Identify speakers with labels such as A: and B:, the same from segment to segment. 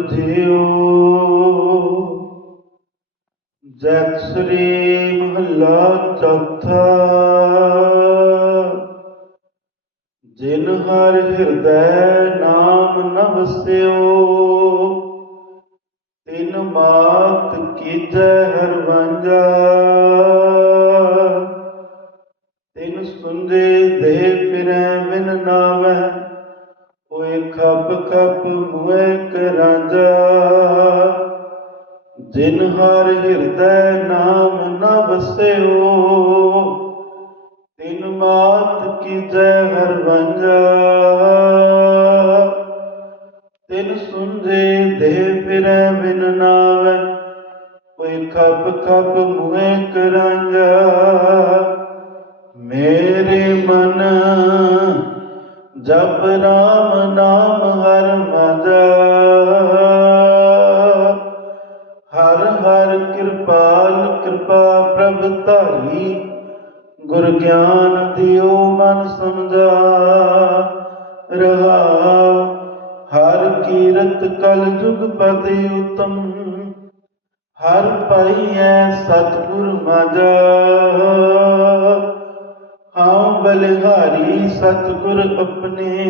A: ਜਿਉ ਜਤ ਸ੍ਰੀ ਮਹਲਾ ਚੌਥਾ, ਜਿਨ ਹਰ ਹਿਰਦੈ ਨਾਮ ਨਵਸਿਓ ਤਿਨ ਮਾਤ ਕੀਜੈ ਹਰ ਵੰਜਾ ਤਿਨ ਸੁੰਦੇ ਦੇ ਫਿਰੈ ਮਿਨ ਨਾਵੈ ਖੱਪ ਖੱਪ ਮੁਏ ਕਰਾਂਜਾ। ਜਿਨ ਹਰ ਹਿਰਦੈ ਨਾਮ ਨ ਵਸਿਓ, ਤਿਨ ਮਾਤ ਕੀਜੈ ਹਰ ਵੰਜਾ ਤਿਨ ਸੁੰਝੇ ਦੇ ਫਿਰੈ ਬਿਨ ਨਾਵੈ, ਕੋਈ ਖੱਪ ਖੱਪ ਮੁਏ ਕਰਾਂਜਾ। ਮੇਰੇ ਮਨ ਜਪ ਰਾਮ ਨਾਮ ਹਰ ਮਜਾ ਹਰ ਹਰ ਕਿਰਪਾਲ ਕਿਰਪਾ ਪ੍ਰਭ ਧਾਰੀ। ਗੁਰ ਗਿਆਨ ਦਿਓ ਮਨ ਸਮਝਾ ਰਹਾ ਹਰ ਕੀਰਤ ਕਲ ਜੁਗ ਪਦੇ ਉਤਮ। ਹਰ ਪਾਈਐ ਸਤਿਗੁਰ ਮਾਝਾ ਬਲਿਹਾਰੀ ਸਤਿਗੁਰ ਆਪਣੇ,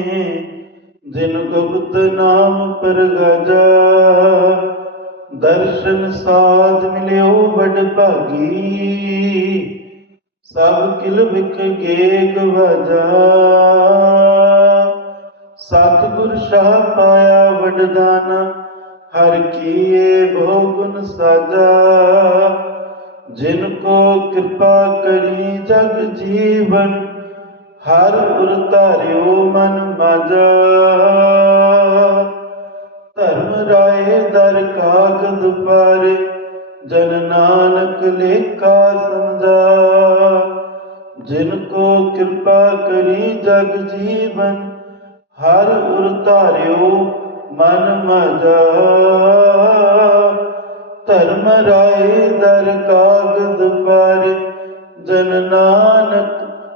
A: ਜਿਨ ਗੁਪਤ ਨਾਮ ਪਰਗਾਜਾ ਦਰਸ਼ਨ ਸਾਧ ਮਿਲਿਓ ਬੜ ਭਾਗੀ, ਸਭ ਕਿਲ ਵਿਕ ਗੇ ਵਜਾ। ਸਤਿਗੁਰ ਸ਼ਾਹ ਪਾਇਆ ਵਡਦਾਨਾ ਹਰ ਕੀਏ ਬਹੁ ਗੁਣ ਸਾਜਾ। ਜਿਨ ਕੋ ਕਿਰਪਾ ਕਰੀ ਜਗ ਜੀਵਨ ਹਰ ਪੁਰ ਧਾਰਿਓ ਮਨ ਮਾਜਾ। ਧਰਮ ਰਾਏ ਦਰ ਕਾਗਦ ਪਰ ਜਨ ਨਾਨਕ ਲੇਖਾ ਸਮਝਾ ਜਿਨ ਕੋ ਕਿਰਪਾ ਕਰੀ ਜਗ ਜੀਵਨ, ਹਰ ਉਰ ਧਾਰਿਓ ਮਨ ਮਜਾ। ਧਰਮ ਰਾਏ ਦਰ ਕਾਗਦ ਪਰ ਜਨ ਨਾਨਕ